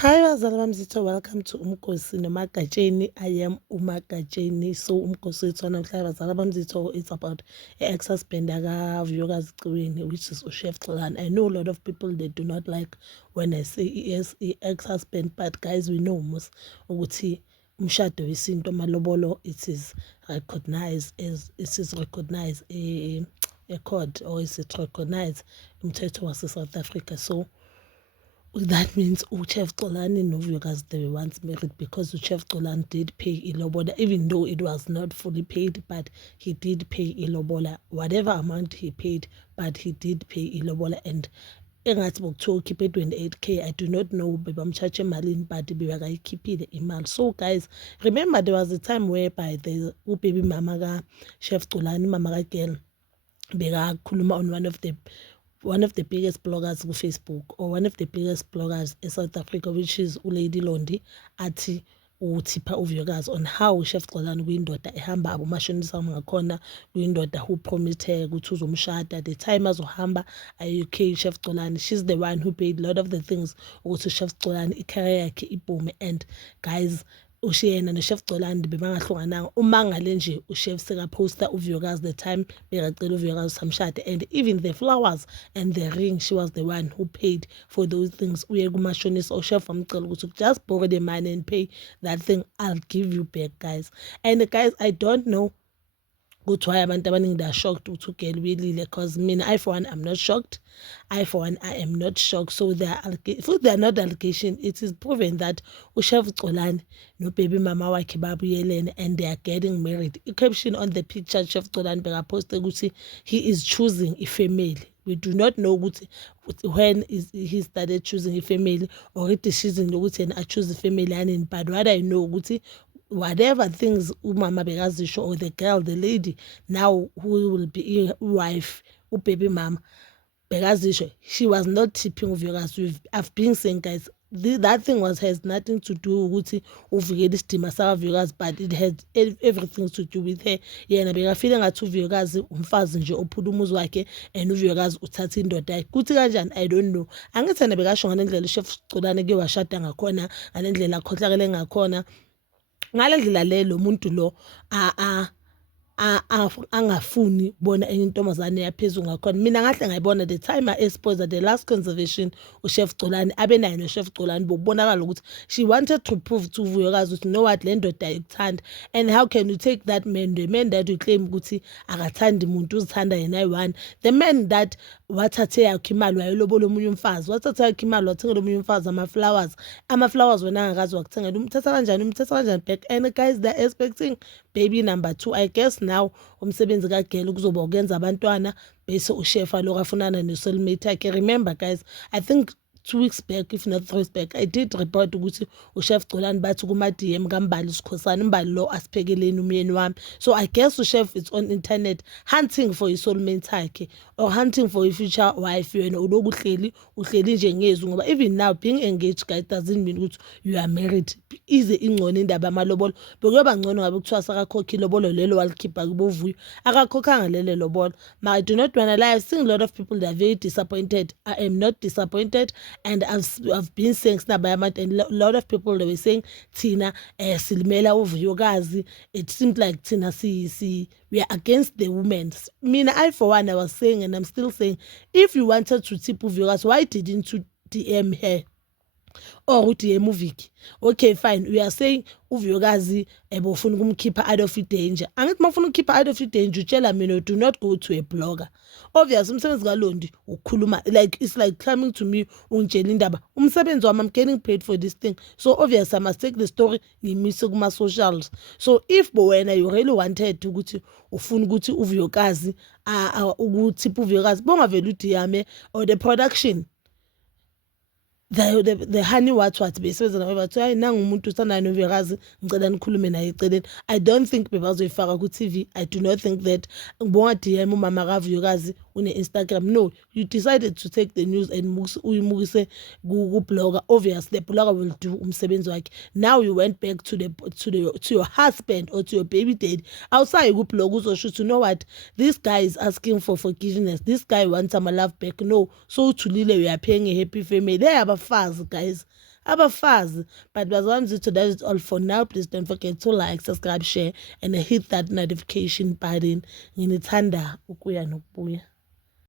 Hi bazali bami sitho, welcome to Umkhosi noMagatsheni. I am uMagatsheni. So Umkhosi wethu namhlanje bazali bami sitho, it's about ex-husband akaVuyokazi Ciweni, which is uChef Xolani. I know a lot of people they do not like when I say yes ex-husband, but guys, we know mos ukuthi umshado wesintu amalobolo it is recognized a court, or is it recognized umthetho wase South Africa. So that means uChef Xolani noVuyokazi, they were once married because uChef Xolani did pay ilobola, even though it was not fully paid, but he did pay ilobola, whatever amount he paid, but he did pay ilobola. And engathi bokuthiwa ukhiphe 28k, I do not know bebamtshaje emalini, but bebakayikhiphile imali. So guys, remember there was a time whereby the ubaby mama kaChef Xolani, mama kagirl, bekakhuluma on one of the biggest bloggers on Facebook, or one of the biggest bloggers in South Africa, which is uLady Londi, athi uThipha uVuyokazi, on how uChef Xolani kuyindoda ehamba abomashonisa ngakhona, kuyindoda who promised her ukuthi uzomshada. The time azohamba UK uChef Xolani, she's the one who paid a lot of the things ukuthi uChef Xolani icareer yakhe ibhume. And guys, ushiyena noChef Xolani bebangahlangananga, umangale nje uChef sekaposta uVuyokazi the time bekacela uVuyokazi samshade, and even the flowers and the ring, she was the one who paid for those things. Uye kumashonisa uChef wamcela ukuthi just borrow the money and pay that thing, I'll give you back, guys. And guys, I don't know ukuthi why abantu abaningi they are shocked ukuthi ugirl uyilile, because mina I for one I'm not shocked. I am not shocked. So they are not allegation, it is proven that uChef Xolani no baby mama wakhe babuyelene and they are getting married. A caption on the picture Chef Xolani bekaposte ukuthi he is choosing a family. We do not know when he started choosing a family, or it decision ukuthi yena choose a family and but what I know ukuthi whatever things umama bekazisho, or the girl, the lady now who will be a wife, baby mama bekazisho, she was not tipping uVuyokazi. I've been saying, guys, that thing has nothing to do ukuthi uvikele isidima sakaVuyokazi, but it had everything to do with her. Yena bekafile ngathi uVuyokazi umfazi nje ophula umuzi wakhe, and uVuyokazi uthatha indoda yakhe. Kuthi kanjani I don't know. Angithi yena bekasho ngalendlela uChef Xolani ke washada ngakhona, ngalendlela akhohlakele ngakhona, ngalendlela lo muntu lo angafuni bona enye intombazane yaphezulu ngakhona. Mina ngahle ngayibona the time I exposed the last conservation uChef Xolani abenayo noChef Xolani, bokubonakala ukuthi she wanted to prove to uVuyokazi ukuthi no what le ndoda ayikuthanda. And how can you take that man, the man that you claim ukuthi akathandi umuntu, uzithanda yena ayi-one, the man that wathathe yakhe imali wayelobola omunye umfazi, wathathe yakhe imali wathengela omunye umfazi ama-flowers wena angakazi wakuthengela, umthatha kanjani back. And guys, they're expecting baby number 2. I guess now umsebenzi kagirl kuzoba ukwenza abantwana bese uChef alo kafunana ne-soulmate yakhe. Remember guys, I think 2 weeks back, if not 3 weeks back, I did report ukuthi uChef Xolani bathi kuma-DM kaMbali Sikhosana, uMbali lo asiphekeleni umyeni wami. So I guess uChef is on internet hunting for his soulmate yakhe, or hunting for a future wife. Yena uloku uhleli nje ngezwi, ngoba even now being engaged, guys, doesn't mean ukuthi you are married. Ize ingcono indaba yamalobolo, bekuyoba ngcono ngabe kuthiwa sakakhokha ilobolo lelo walikhipha kuboVuyo, akakhokhanga lelo lobolo. But I do not wanna lie, I've seen a lot of people that are very disappointed. I am not disappointed, and I've been saying and a lot of people they were saying Tina silimela uVuyokazi. It seemed like Tina we are against the women. Mina I for one I was saying, and I'm still saying, if you wanted to tip uVuyokazi, why didn't you DM her or uDM uVicky? Okay fine, we are saying uVuyokazi ebofuna ukumkhipha out of danger. Angithi mafuna ukukhipha out of danger utshela mina, do not go to a blogger. Obviously umsebenzi kaLondi ukukhuluma, like it's like coming to me ungitshela indaba. Umsebenzi wami, I'm getting paid for this thing, so obviously I must take the story ngimise kuma socials. So if wena you really wanted ukuthi ufuna ukuthi uVuyokazi ukuthipha uVuyokazi, bongavela uDM or the production, the honey what besebenza nabo bathi hayi nanga umuntu usanayo noVuyokazi ngicela nikhulume naye eceleni. I don't think bebazoyifaka ku-TV. I do not think that. Ngibonga DM umama kaVuyokazi une-Instagram. No, you decided to take the news and uyimukise ku-blogger. Obviously the blogger will do umsebenzi wakhe. Now you went back to your husband or to your baby daddy outside ku-blog uzosho, you know what, this guy is asking for forgiveness, this guy wants some love back. No, so uthulile, we are paying a happy family. They have a fast, guys. abafazi. But bazama mzithu, that is all for now. Please don't forget to like, subscribe, share, and hit that notification button. Nginithanda ukuya nokubuya.